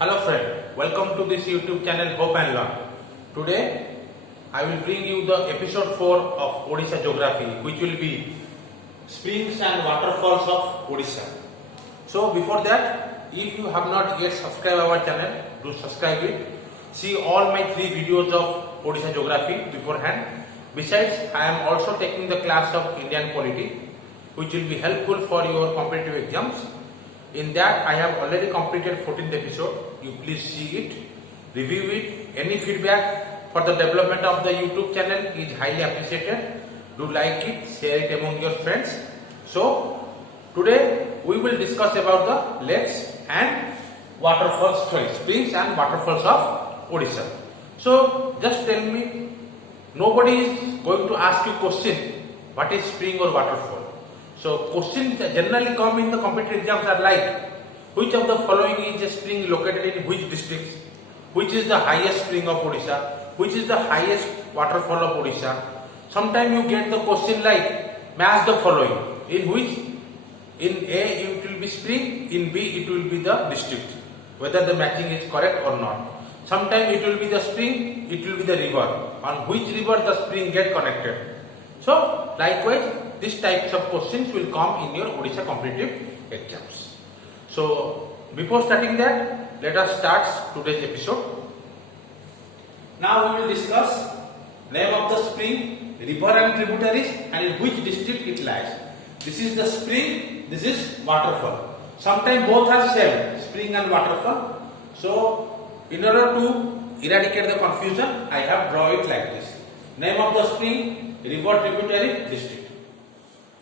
Hello friend, welcome to this YouTube channel Hope and Learn. Today I will bring you the episode 4 of Odisha Geography, which will be springs and waterfalls of Odisha. So before that, if you have not yet subscribed our channel, do subscribe it. See all my 3 videos of Odisha Geography beforehand. Besides, I am also taking the class of Indian Polity, which will be helpful for your competitive exams. In that, I have already completed 14th episode. You please see it, review it. Any feedback for the development of the YouTube channel is highly appreciated. Do like it, share it among your friends. So, today we will discuss about the lakes and waterfalls, springs and waterfalls of Odisha. So, just tell me, nobody is going to ask you question, what is spring or waterfall? So questions generally come in the competitive exams are like, which of the following is a spring located in which district? Which is the highest spring of Odisha? Which is the highest waterfall of Odisha? Sometimes you get the question like, match the following. In which? In A it will be spring, in B it will be the district. Whether the matching is correct or not. Sometimes it will be the spring, it will be the river. On which river the spring get connected. So likewise, these types of questions will come in your Odisha competitive exams. So, before starting that, let us start today's episode. Now we will discuss name of the spring, river and tributaries, and in which district it lies. This is the spring, this is waterfall. Sometimes both are same, spring and waterfall. So, in order to eradicate the confusion, I have drawn it like this. Name of the spring, river, tributary, district.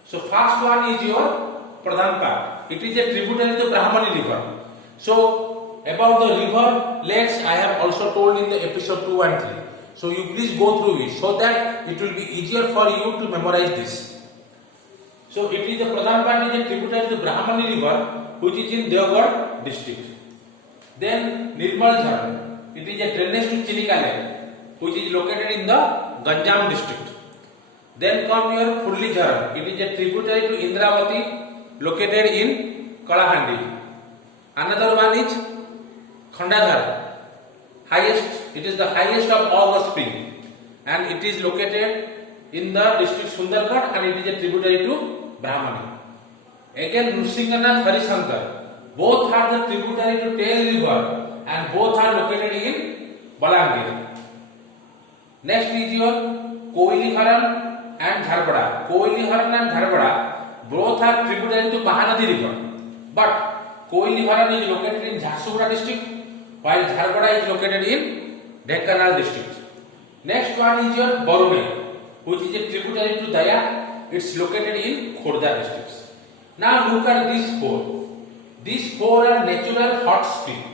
So first one is your Pradhanpad. It is a tributary to Brahmani river. So about the river lakes I have also told in the episode 2 and 3. So you please go through it so that it will be easier for you to memorize this. So it is the Pradhanpad is a tributary to Brahmani river which is in Deoghar district. Then Nirmal Jharan. It is a drainage to Chilika Lake which is located in the Ganjam district. Then come your Purli Jharan. It is a tributary to Indravati located in Kalahandi. Another one is Khandadhar. It is the highest of all the springs and it is located in the district Sundargarh and it is a tributary to Brahmani. Again Nrsinghanath Harishankar. Both are the tributary to Tail river and both are located in Balangir. Next is your Koili Haran and Dharwada. Koili Haran and Dharwada both are tributary to Mahanadi river. But Koili Haran is located in Jharsuguda district while Dharwada is located in Dhenkanal district. Next one is your Baruni which is a tributary to Daya. It's located in Khordha districts. Now look at these four. These four are natural hot springs.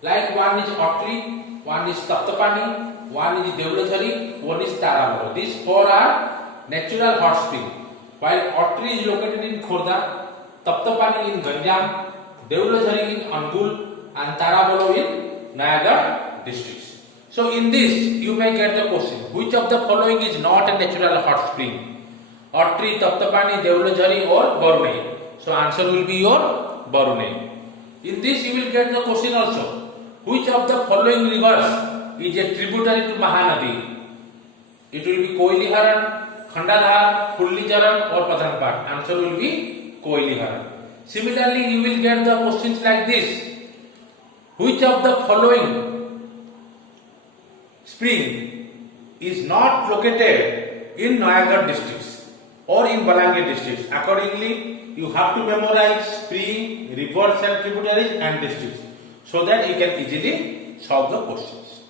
Like one is Otri, one is Taptapani, one is Deulajhari, one is Taramolo. These four are natural hot springs. While Otri is located in Khordha, Taptapani in Ganjam, Deulajhari in Angul, and Taramolo in Nayagarh districts. So in this you may get the question, which of the following is not a natural hot spring? Otri, Taptapani, Deulajhari or Baruni? So answer will be your Baruni. In this you will get the question also. Which of the following rivers is a tributary to Mahanadi? It will be Koili Haran, Khandadhar, Purli Jharan or Pradhanpad. Answer will be Koili Haran. Similarly, you will get the questions like this. Which of the following spring is not located in Nayagarh districts or in Balangir districts? Accordingly, you have to memorize spring, rivers and tributaries and districts, so that you can easily solve the questions.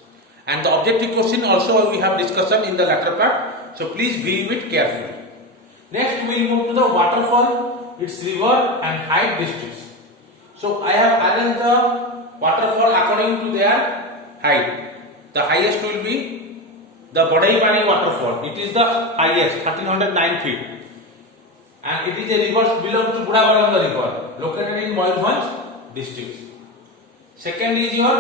And the objective question also we have discussion in the latter part. So please view it carefully. Next we will move to the waterfall, its river and height districts. So I have arranged the waterfall according to their height. The highest will be the Badaibani waterfall. It is the highest, 1309 feet. And it is a river belongs to Budabalanga river, located in Mayurbhanj district. Second is your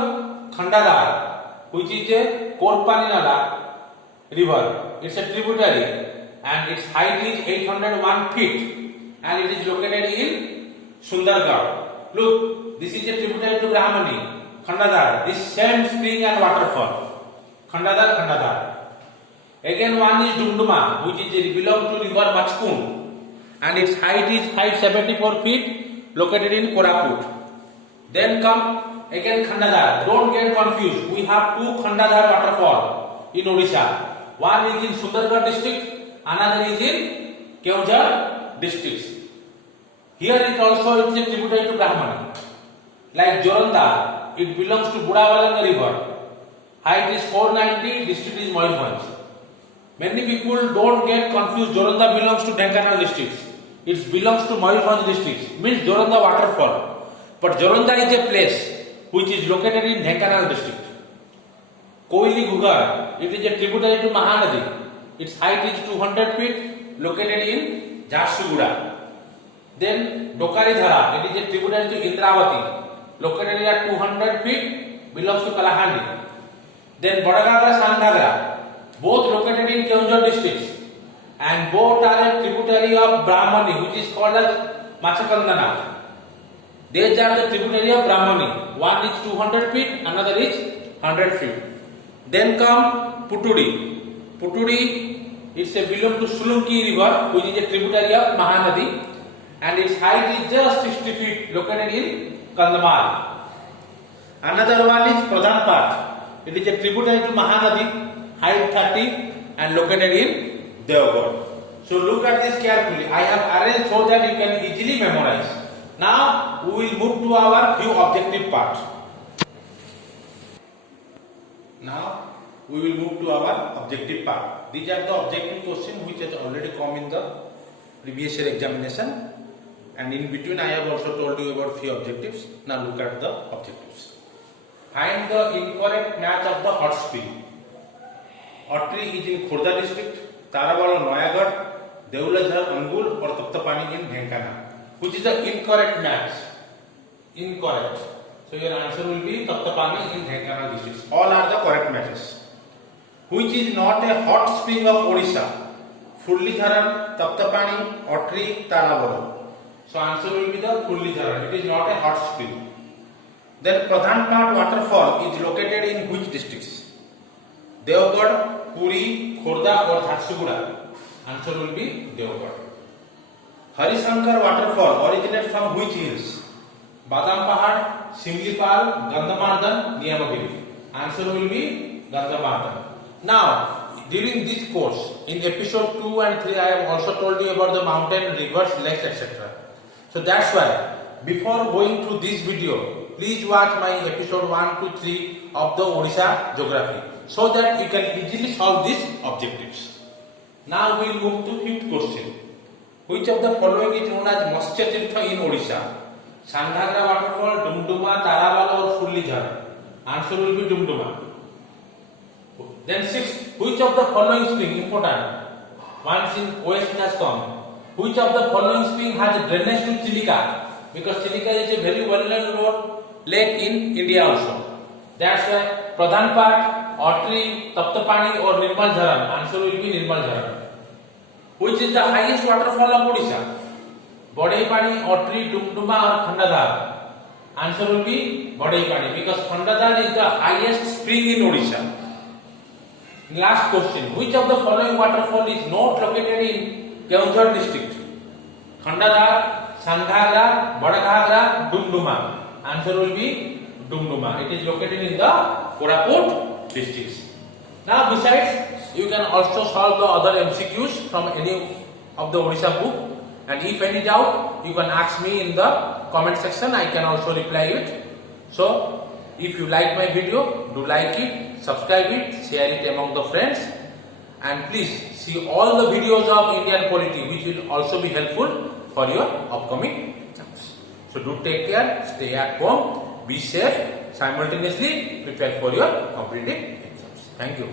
Khandadhar, which is a Korpani Nala river. It's a tributary and its height is 801 feet and it is located in Sundargarh. Look, this is a tributary to Brahmani. Khandadar. This same spring and waterfall. Khandadar. Again one is Dumduma, which is belong to river Machkund, and its height is 574 feet, located in Koraput. Then come again Khandadar. Don't get confused. We have two Khandadar waterfall in Odisha. One is in Sundargarh district, another is in Keonjhar districts. Here it also is a tributary to Brahmani. Like Joranda, it belongs to Budavalanga river. Height is 490, district is Mayurbhanj. Many people don't get confused. Joranda belongs to Dhenkanal districts. It belongs to Mayurbhanj districts. Means Joranda waterfall. But Joranda is a place which is located in Dhenkanal district. Koili Gugar, it is a tributary to Mahanadi. Its height is 200 feet, located in Jharsuguda. Then Dokari Dhara, it is a tributary to Indravati, located at 200 feet, belongs to Kalahandi. Then Badagagra, Sanghagra, both located in Keonjhar districts, and both are a tributary of Brahmani, which is called as Machakandana. These are the tributary of Brahmani. One is 200 feet, another is 100 feet. Then come Putudi. Putudi, it's a belong to Sulunki river, which is a tributary of Mahanadi, and its height is just 60 feet, located in Kandhamal. Another one is Pradhanpat. It is a tributary to Mahanadi, height 30, and located in Devgarh. So look at this carefully. I have arranged so that you can easily memorize. Now we will move to our few objective parts. Now we will move to our objective part. These are the objective questions which has already come in the previous year examination, and in between I have also told you about few objectives. Now look at the objectives. Find the incorrect match of the hot spring. Atri is in Khurda district, Tarabala Noyagarh, Deulajhar Angul or Taptapani in Dhenkanal. Which is the incorrect match? Incorrect. So your answer will be Taptapani in Dhenkanal district. All are the correct matches. Which is not a hot spring of Odisha? Furlidharan, Taptapani, Atri, Tarabala. So answer will be the Furlidharan. It is not a hot spring. Then Pradhanpat waterfall is located in which districts? Devgarh, Puri, Khurda or Jharsuguda. Answer will be Devgarh. Harishankar waterfall originates from which hills? Badam Pahad, Simlipal, Gandhamardan, Niyamagiri. Answer will be Gandhamardan. Now, during this course, in episode 2 and 3, I have also told you about the mountain, rivers, lakes, etc. So that's why, before going through this video, please watch my episode 1 to 3 of the Odisha geography, so that you can easily solve these objectives. Now we will move to 5th question. Which of the following is known as Matsya Tirtha in Odisha? Sanghagra waterfall, Dumduma, Tarabala or Furlidhar? Answer will be Dumduma. Then 6th, which of the following spring, important, once in West has come, which of the following spring has drainage to Chilika? Because Chilika is a very well-known lake in India also. That's why Pradhanpat, Atri, Taptapani or Nirmal Dharan. Answer will be Nirmal Dharan. Which is the highest waterfall of Odisha? Badaipani, Atri, Dumduma or Khandadar? Answer will be Badaipani, because Khandadar is the highest spring in Odisha. Last question. Which of the following waterfall is not located in Keonjhar district? Khandadar, Sanghagra, Badaghagra, Dumduma. Answer will be Dumduma. It is located in the Koraput districts. Now besides, you can also solve the other MCQs from any of the Odisha book, and if any doubt, you can ask me in the comment section. I can also reply it. So if you like my video, do like it, subscribe it, share it among the friends, and please see all the videos of Indian polity, which will also be helpful for your upcoming exams. So do take care, stay at home, be safe, simultaneously prepare for your competitive exams. Thank you.